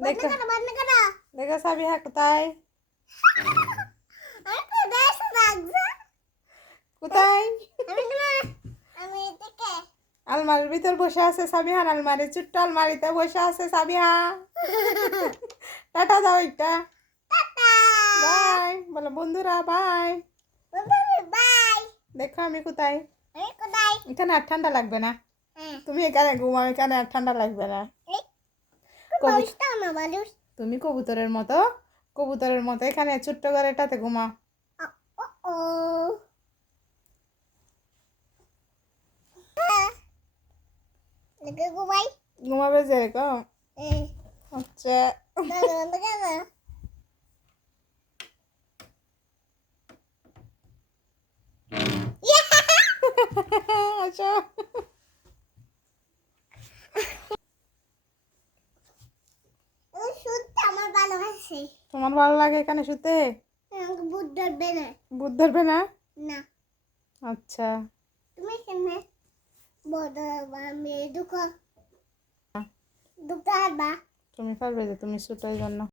দেখো দেখো সাবিহা কোথায় কোথায় আলমারির ভিতর বসে আছে সাবিহা আলমারি ছোট্ট আলমারিতে বসে আছে সাবিহা টাটা দাও একটা বাই বলো বন্ধুরা বাই দেখো আমি কোথায় এখানে আর ঠান্ডা লাগবে না তুমি এখানে ঘুমাও এখানে আর ঠান্ডা লাগবে না তুমি কবুতরের মতো এখানে ছোট্ট করে এটাতে ঘুমাও ঘুমাবে যে এরকম আচ্ছা আচ্ছা তোমার ভালো লাগে এখানে শুতে ভূত ধরবে না আচ্ছা তুমি পারবে যে তুমি ছোট জন্য